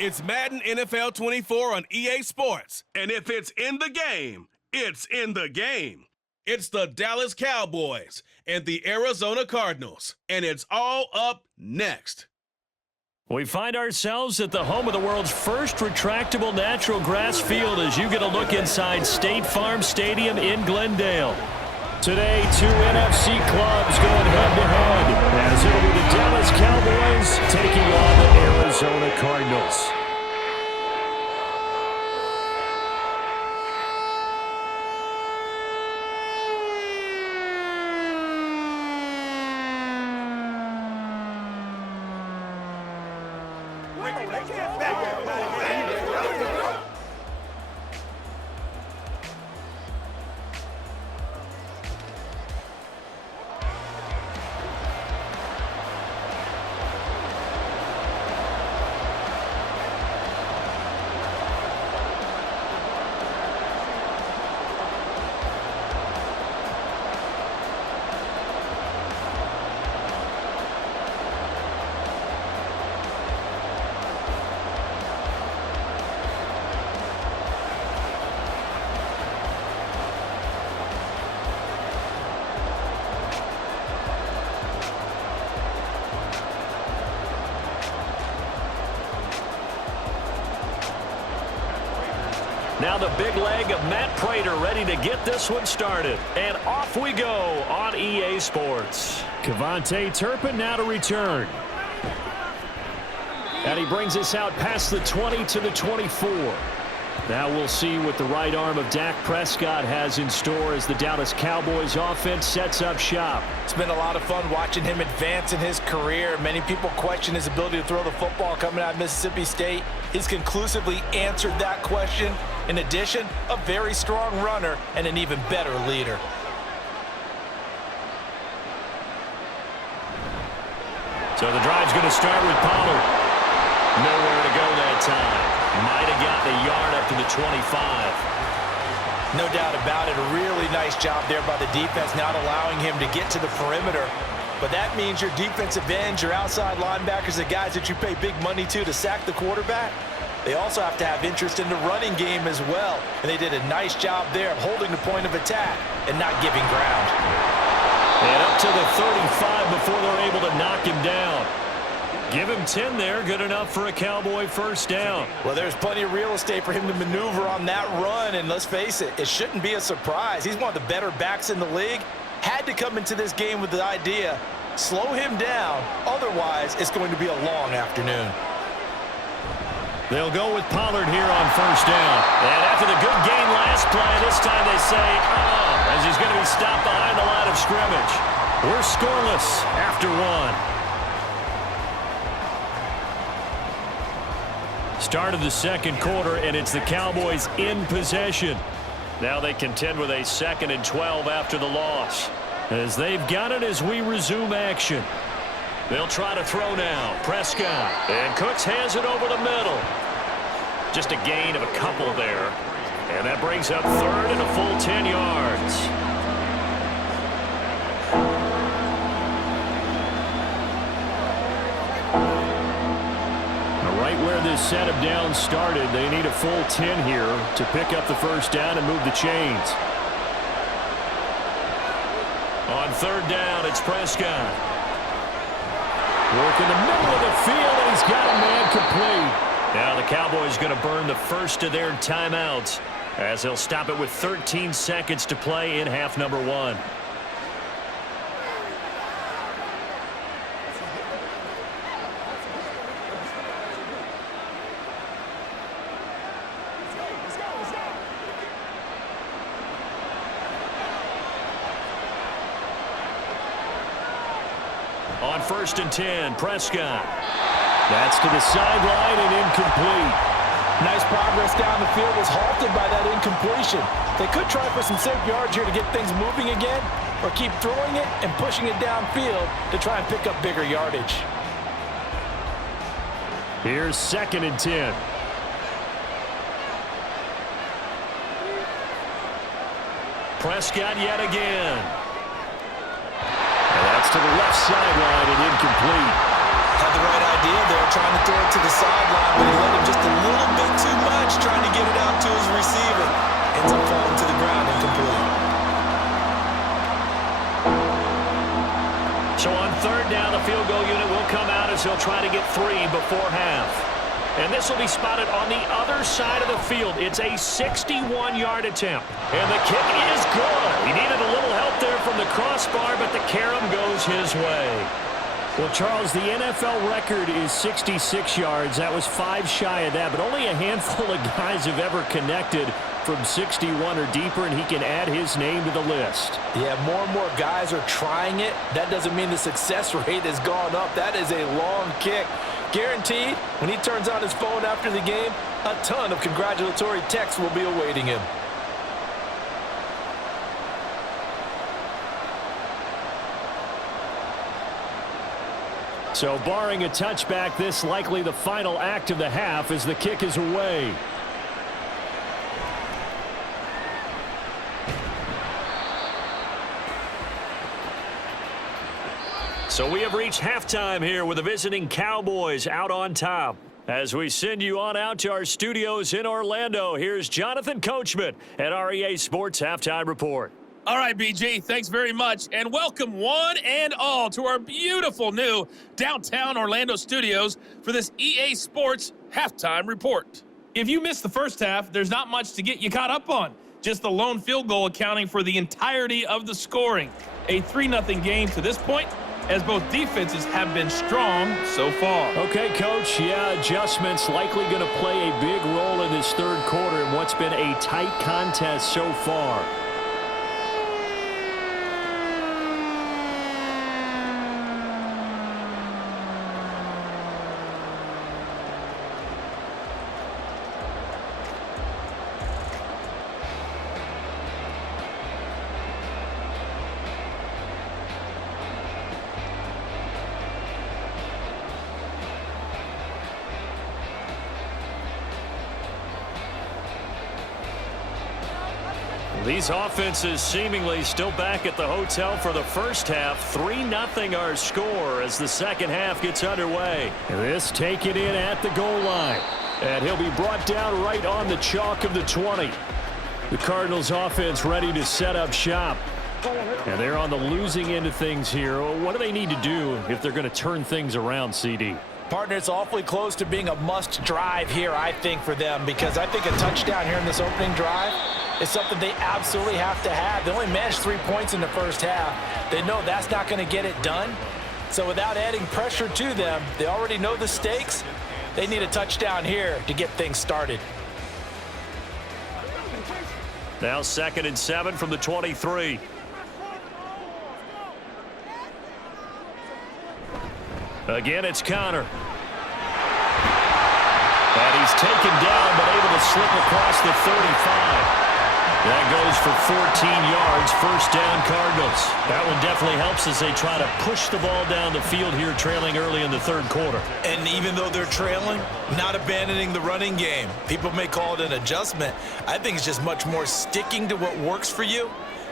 It's Madden NFL 24 on EA Sports. And if it's in the game, it's in the game. It's the Dallas Cowboys and the Arizona Cardinals. And it's all up next. We find ourselves at the home of the world's first retractable natural grass field as you get a look inside State Farm Stadium in Glendale. Today, two NFC clubs going head-to-head as it'll be the Dallas Cowboys taking on the Arizona Cardinals. Now the big leg of Matt Prater ready to get this one started. And off we go on EA Sports. Kevontae Turpin now to return. And he brings us out past the 20 to the 24. Now we'll see what the right arm of Dak Prescott has in store as the Dallas Cowboys offense sets up shop. It's been a lot of fun watching him advance in his career. Many people question his ability to throw the football coming out of Mississippi State. He's conclusively answered that question. In addition, a very strong runner and an even better leader. So the drive's going to start with Pollard. Nowhere to go that time. Might have gotten a yard up to the 25. No doubt about it. A really nice job there by the defense, not allowing him to get to the perimeter. But that means your defensive ends, your outside linebackers, the guys that you pay big money to sack the quarterback, they also have to have interest in the running game as well. And they did a nice job there of holding the point of attack and not giving ground. And up to the 35 before they're able to knock him down. Give him 10 there, good enough for a Cowboy first down. Well, there's plenty of real estate for him to maneuver on that run, and let's face it, it shouldn't be a surprise. He's one of the better backs in the league. Had to come into this game with the idea, slow him down, otherwise it's going to be a long afternoon. They'll go with Pollard here on first down. And after the good gain last play, this time they say, as he's going to be stopped behind the line of scrimmage. We're scoreless after one. Start of the second quarter, and it's the Cowboys in possession. Now they contend with a 2nd and 12 after the loss. As they've got it as we resume action. They'll try to throw now. Prescott. And Cooks has it over the middle. Just a gain of a couple there. And that brings up 3rd and a full 10 yards. Right where this set of downs started, they need a full 10 here to pick up the first down and move the chains. On 3rd down, it's Prescott. Work in the middle of the field, and he's got a man complete. Now the Cowboys going to burn the first of their timeouts as they'll stop it with 13 seconds to play in half number 1. On 1st and 10, Prescott. That's to the sideline and incomplete. Nice progress down the field was halted by that incompletion. They could try for some safe yards here to get things moving again, or keep throwing it and pushing it downfield to try and pick up bigger yardage. Here's 2nd and 10. Prescott yet again. And that's to the left sideline and incomplete. Had the right idea there, trying to throw it to the sideline, but he let him just pitch, trying to get it out to his receiver. Ends up falling to the ground incomplete. So on third down, the field goal unit will come out as he'll try to get 3 before half. And this will be spotted on the other side of the field. It's a 61-yard attempt. And the kick is good. He needed a little help there from the crossbar, but the carom goes his way. Well, Charles, the NFL record is 66 yards. That was 5 shy of that, but only a handful of guys have ever connected from 61 or deeper, and he can add his name to the list. Yeah, more and more guys are trying it. That doesn't mean the success rate has gone up. That is a long kick. Guaranteed, when he turns on his phone after the game, a ton of congratulatory texts will be awaiting him. So barring a touchback, this likely the final act of the half as the kick is away. So we have reached halftime here with the visiting Cowboys out on top. As we send you on out to our studios in Orlando, here's Jonathan Coachman at REA Sports Halftime Report. All right, BG, thanks very much, and welcome one and all to our beautiful new downtown Orlando studios for this EA Sports Halftime Report. If you missed the first half, there's not much to get you caught up on. Just the lone field goal accounting for the entirety of the scoring. A 3-0 game to this point, as both defenses have been strong so far. Okay, Coach, yeah, adjustments likely going to play a big role in this third quarter in what's been a tight contest so far. These offenses seemingly still back at the hotel for the first half. 3-0 our score as the second half gets underway. This taken in at the goal line. And he'll be brought down right on the chalk of the 20. The Cardinals offense ready to set up shop. And they're on the losing end of things here. What do they need to do if they're going to turn things around, CD? Partner, it's awfully close to being a must drive here, I think, for them, because I think a touchdown here in this opening drive is something they absolutely have to have. They only managed 3 points in the first half. They know that's not going to get it done. So without adding pressure to them, they already know the stakes. They need a touchdown here to get things started. Now 2nd and 7 from the 23. Again, it's Connor. And he's taken down, but able to slip across the 35. That goes for 14 yards, first down Cardinals. That one definitely helps as they try to push the ball down the field here, trailing early in the third quarter. And even though they're trailing, not abandoning the running game. People may call it an adjustment. I think it's just much more sticking to what works for you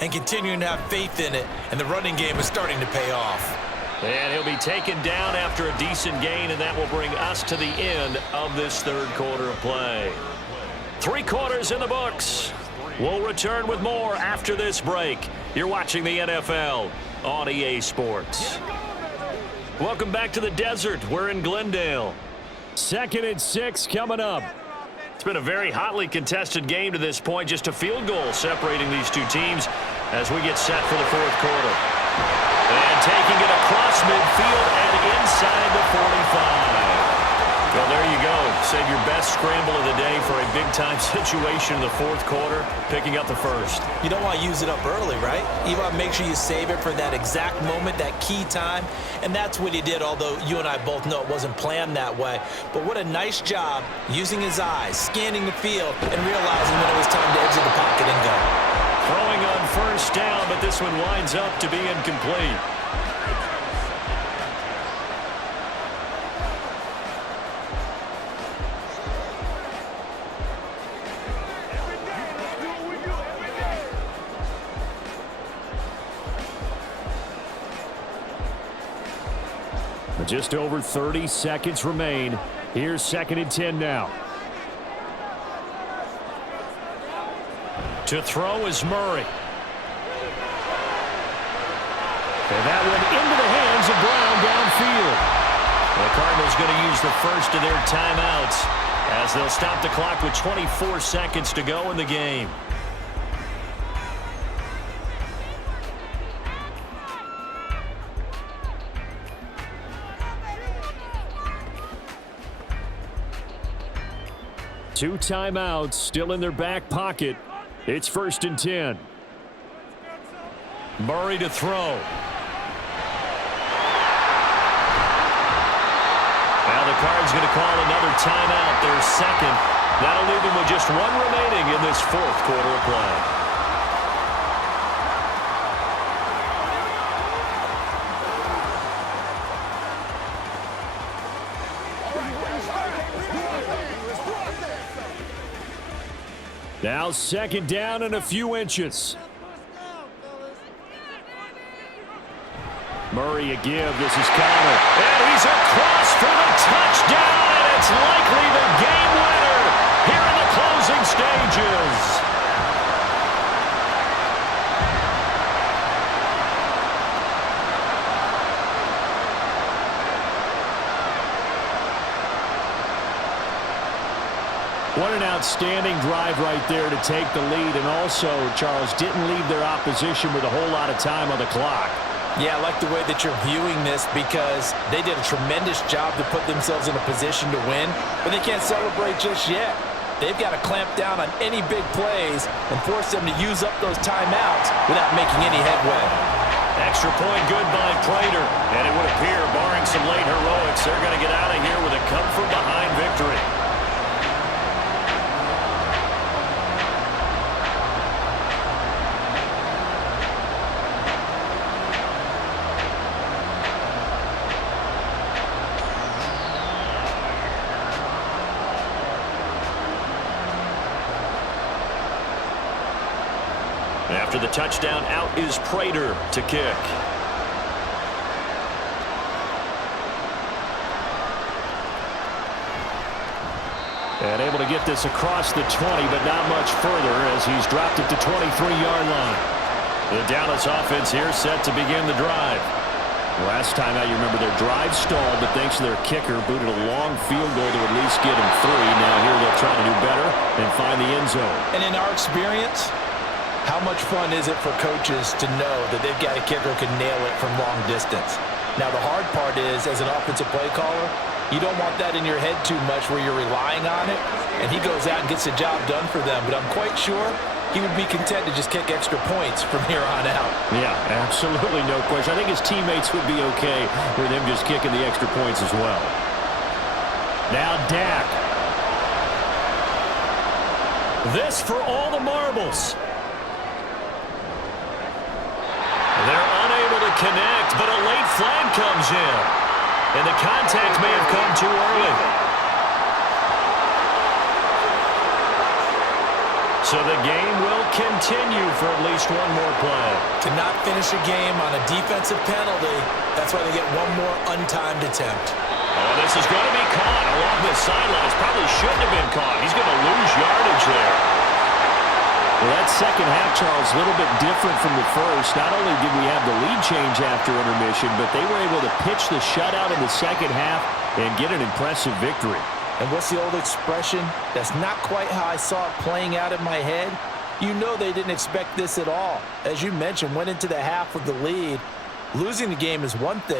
and continuing to have faith in it. And the running game is starting to pay off. And he'll be taken down after a decent gain, and that will bring us to the end of this third quarter of play. 3 quarters in the books. We'll return with more after this break. You're watching the NFL on EA Sports. Welcome back to the desert. We're in Glendale. 2nd and 6 coming up. It's been a very hotly contested game to this point. Just a field goal separating these two teams as we get set for the fourth quarter. And taking it across midfield and inside the 45. Well, there you go. Save your best scramble of the day for a big-time situation in the fourth quarter, picking up the first. You don't want to use it up early, right? You want to make sure you save it for that exact moment, that key time. And that's what he did, although you and I both know it wasn't planned that way. But what a nice job using his eyes, scanning the field, and realizing when it was time to exit the pocket and go. Throwing on first down, but this one winds up to be incomplete. Just over 30 seconds remain. Here's 2nd and 10 now. To throw is Murray. And that one into the hands of Brown downfield. The Cardinals going to use the first of their timeouts as they'll stop the clock with 24 seconds to go in the game. Two timeouts still in their back pocket. It's 1st and 10. Murray to throw. Now the Cards going to call another timeout, their second. That'll leave them with just one remaining in this 4th quarter of play. Now 2nd down and a few inches. Murray a give. This is Connor. And he's across for the touchdown, and it's likely the game winner here in the closing stages. What an outstanding drive right there to take the lead, and also, Charles, didn't leave their opposition with a whole lot of time on the clock. Yeah, I like the way that you're viewing this because they did a tremendous job to put themselves in a position to win, but they can't celebrate just yet. They've got to clamp down on any big plays and force them to use up those timeouts without making any headway. Extra point good by Prater, and it would appear, barring some late heroics, they're going to get out of here with a come-from-behind victory. After the touchdown, out is Prater to kick. And able to get this across the 20, but not much further as he's dropped it to 23-yard line. The Dallas offense here set to begin the drive. Last time out, you remember their drive stalled, but thanks to their kicker, booted a long field goal to at least get him 3. Now here they'll try to do better and find the end zone. And in our experience, how much fun is it for coaches to know that they've got a kicker who can nail it from long distance? Now, the hard part is, as an offensive play caller, you don't want that in your head too much where you're relying on it, and he goes out and gets the job done for them. But I'm quite sure he would be content to just kick extra points from here on out. Yeah, absolutely no question. I think his teammates would be okay with him just kicking the extra points as well. Now Dak. This for all the marbles. They're unable to connect, but a late flag comes in. And the contact may have come too early. So the game will continue for at least one more play. To not finish a game on a defensive penalty, that's why they get one more untimed attempt. Oh, this is going to be caught along the sidelines. Probably shouldn't have been caught. He's going to lose yardage there. Well, that second half, Charles, a little bit different from the first. Not only did we have the lead change after intermission, but they were able to pitch the shutout in the second half and get an impressive victory. And what's the old expression? That's not quite how I saw it playing out in my head. You know they didn't expect this at all. As you mentioned, went into the half with the lead. Losing the game is one thing.